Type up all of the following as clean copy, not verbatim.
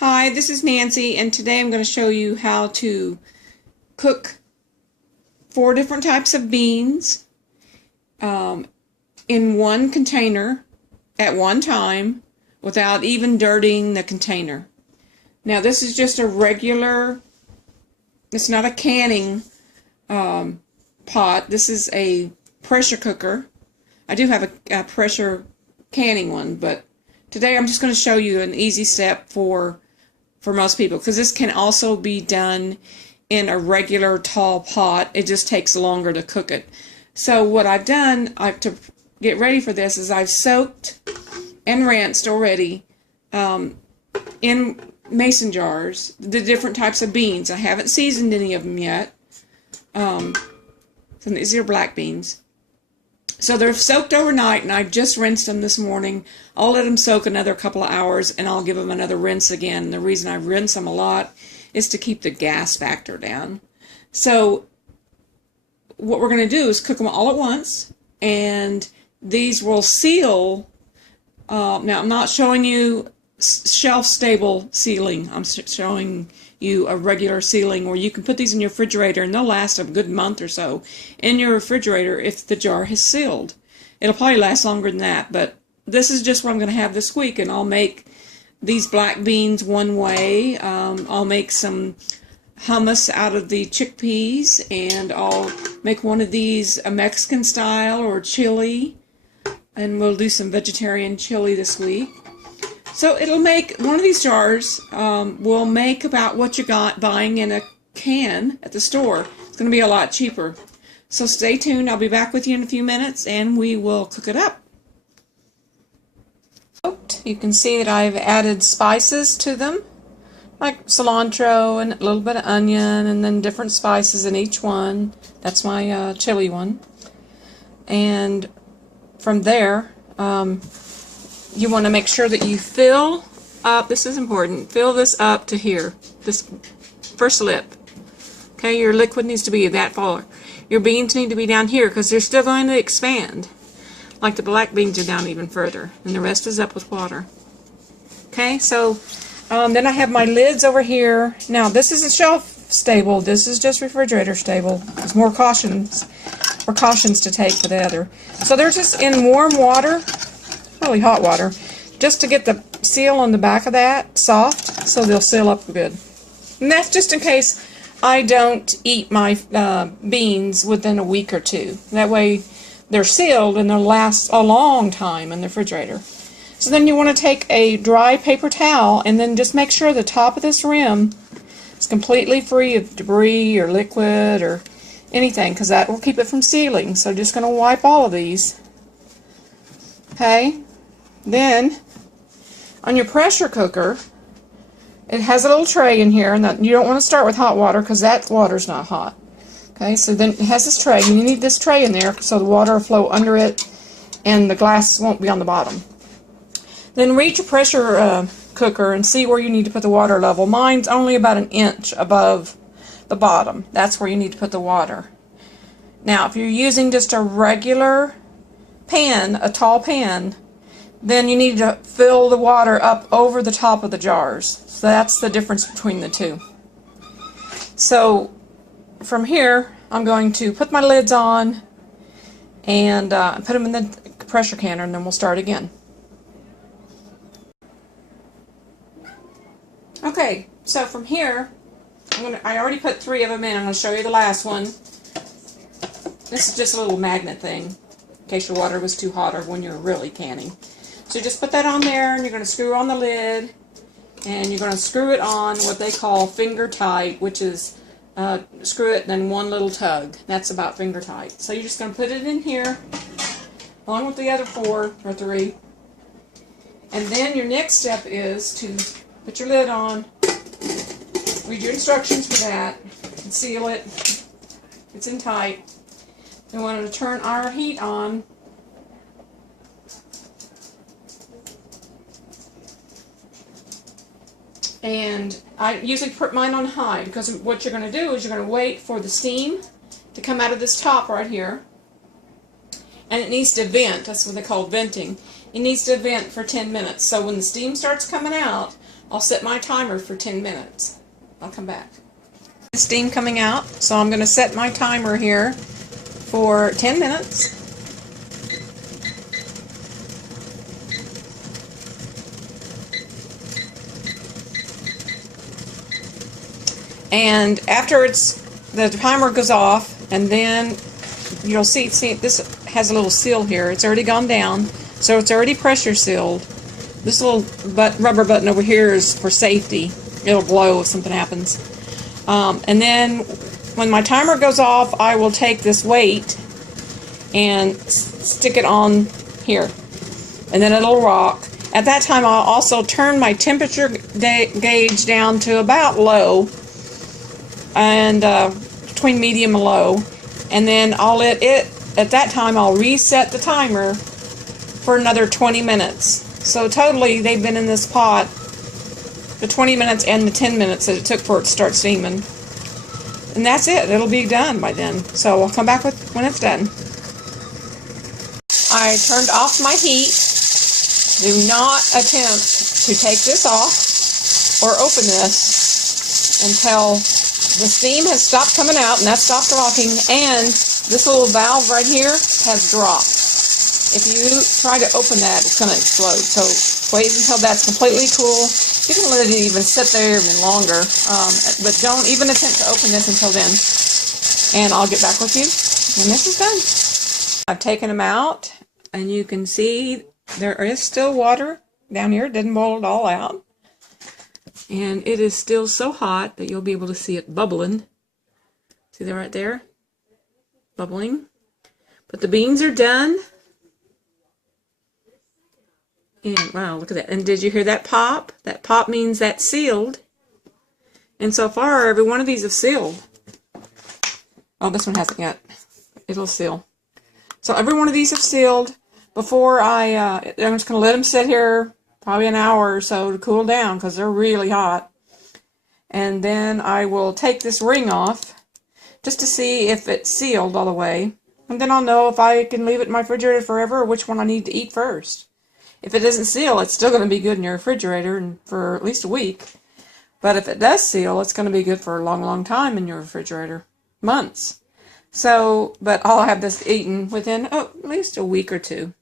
Hi, this is Nancy, and today I'm going to show you how to cook 4 different types of beans in one container at one time without even dirtying the container. Now this is just a regular, it's not a canning pot. This is a pressure cooker. I do have a pressure canning one, but today I'm just going to show you an easy step for most people, because this can also be done in a regular tall pot. It just takes longer to cook it. So what I've done to get ready for this is I've soaked and rinsed already in mason jars the different types of beans. I haven't seasoned any of them yet. So these are black beans. So they're soaked overnight, and I've just rinsed them this morning. I'll let them soak another couple of hours, and I'll give them another rinse again. And the reason I rinse them a lot is to keep the gas factor down. So what we're going to do is cook them all at once, and these will seal. Now, I'm not showing you shelf-stable sealing. I'm showing you a regular sealing where you can put these in your refrigerator, and they'll last a good month or so in your refrigerator if the jar has sealed. It'll probably last longer than that, but this is just what I'm going to have this week, and I'll make these black beans one way. I'll make some hummus out of the chickpeas, and I'll make one of these a Mexican style or chili, and we'll do some vegetarian chili this week. So it'll make, one of these jars will make about what you got buying in a can at the store. It's going to be a lot cheaper. So stay tuned. I'll be back with you in a few minutes, and we will cook it up. You can see that I've added spices to them, like cilantro and a little bit of onion, and then different spices in each one. That's my chili one. And from there, you want to make sure that you fill up, this is important, fill this up to here, this first lip. Okay, your liquid needs to be that far. Your beans need to be down here because they're still going to expand. Like the black beans are down even further, and the rest is up with water. Okay, so then I have my lids over here. Now this isn't shelf stable, this is just refrigerator stable. There's more precautions to take for the other. So they're just in warm water, really hot water, just to get the seal on the back of that soft, so they'll seal up good. And that's just in case I don't eat my beans within a week or two. That way they're sealed and they'll last a long time in the refrigerator. So then you want to take a dry paper towel and then just make sure the top of this rim is completely free of debris or liquid or anything, because that will keep it from sealing. So just going to wipe all of these. Okay, then on your pressure cooker, it has a little tray in here, and you don't want to start with hot water because that water's not hot. Okay, so then it has this tray, and you need this tray in there so the water will flow under it and the glass won't be on the bottom. Then reach your pressure cooker and see where you need to put the water level. Mine's only about an inch above the bottom. That's where you need to put the water. Now, if you're using just a regular pan, a tall pan, then you need to fill the water up over the top of the jars. So that's the difference between the two. So from here, I'm going to put my lids on and put them in the pressure canner, and then we'll start again. Okay, so from here, I already put 3 of them in. I'm going to show you the last one. This is just a little magnet thing, in case your water was too hot or when you're really canning. So just put that on there, and you're going to screw on the lid, and you're going to screw it on what they call finger tight, which is screw it and then one little tug. That's about finger tight. So you're just going to put it in here along with the other 4 or 3. And then your next step is to put your lid on, read your instructions for that, and seal it. It's in tight. We want to turn our heat on. And I usually put mine on high, because what you're going to do is you're going to wait for the steam to come out of this top right here. And it needs to vent. That's what they call venting. It needs to vent for 10 minutes. So when the steam starts coming out, I'll set my timer for 10 minutes. I'll come back. Steam coming out, so I'm going to set my timer here for 10 minutes. And after the timer goes off, and then you'll see this has a little seal here. It's already gone down, so it's already pressure sealed. This little rubber button over here is for safety. It'll blow if something happens. And then when my timer goes off, I will take this weight and stick it on here, and then it'll rock. At that time, I'll also turn my temperature gauge down to about low, and between medium and low, and then I'll let it, at that time I'll reset the timer for another 20 minutes. So totally they've been in this pot the 20 minutes and the 10 minutes that it took for it to start steaming. And that's it. It'll be done by then. So I'll come back with when it's done. I turned off my heat. Do not attempt to take this off or open this until the steam has stopped coming out and that stopped rocking, and this little valve right here has dropped. If you try to open that, it's going to explode. So wait until that's completely cool. You can let it even sit there even longer, but don't even attempt to open this until then. And I'll get back with you when this is done. I've taken them out, and you can see there is still water down here. It didn't boil it all out. And it is still so hot that you'll be able to see it bubbling. See that right there? Bubbling. But the beans are done. And wow, look at that. And did you hear that pop? That pop means that's sealed. And so far, every one of these have sealed. Oh, this one hasn't yet. It'll seal. So every one of these have sealed. Before I'm just going to let them sit here probably an hour or so to cool down because they're really hot. And then I will take this ring off just to see if it's sealed all the way. And then I'll know if I can leave it in my refrigerator forever or which one I need to eat first. If it doesn't seal, it's still going to be good in your refrigerator and for at least a week. But if it does seal, it's going to be good for a long, long time in your refrigerator. Months. So, but I'll have this eaten within at least a week or two.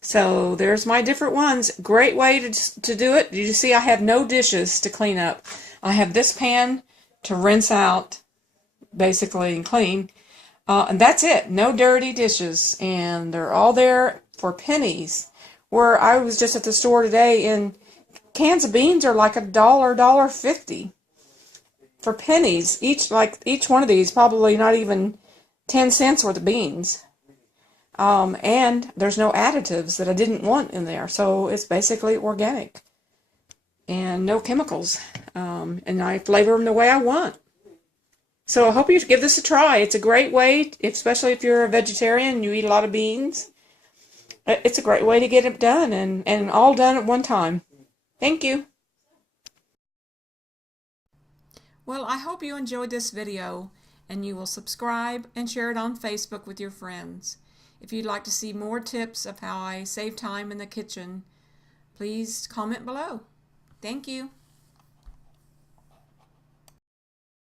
So there's my different ones. Great way to do it. You see I have no dishes to clean up. I have this pan to rinse out, basically, and clean. And that's it. No dirty dishes. And they're all there for pennies. Where I was just at the store today, and cans of beans are like $1.50 for pennies. Each one of these, probably not even 10 cents worth of beans. And there's no additives that I didn't want in there. So it's basically organic and no chemicals. And I flavor them the way I want. So I hope you give this a try. It's a great way, especially if you're a vegetarian and you eat a lot of beans. It's a great way to get it done and all done at one time. Thank you. Well, I hope you enjoyed this video and you will subscribe and share it on Facebook with your friends. If you'd like to see more tips of how I save time in the kitchen, please comment below. Thank you.